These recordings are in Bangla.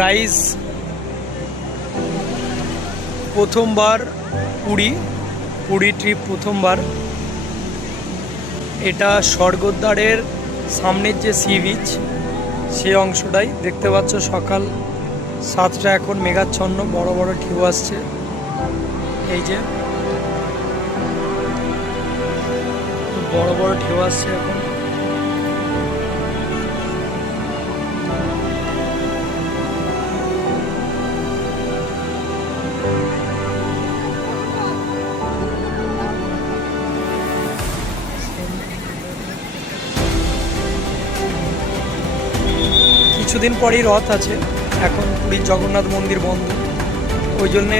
গাইস, প্রথমবার পুরী ট্রিপ প্রথমবার। এটা স্বর্গদ্বারের সামনের যে সি বিচ, সেই অংশটাই দেখতে পাচ্ছ। সকাল 7টা, এখন মেঘাচ্ছন্ন, বড় বড় ঢেউ আসছে। এই যে বড় বড় ঢেউ আসছে এখন। কিছুদিন পরেই রথ আছে। এখন পুরীর জগন্নাথ মন্দির বন্ধ, ওই জন্যে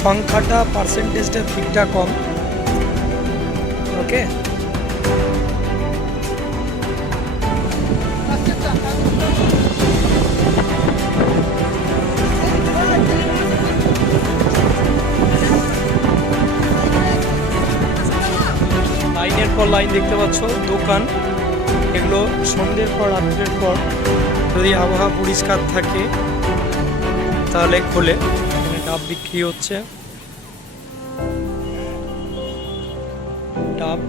সংখ্যাটা, পার্সেন্টেজটা ভিড়টা কম। ওকে, লাইনের পর লাইন দেখতে পাচ্ছ, দোকান। এগুলো সন্ধ্যের পর, রাত্রের পর যদি আবহাওয়া পরিষ্কার থাকে তাহলে খোলে। এখানে ডাব বিক্রি হচ্ছে, ডাব।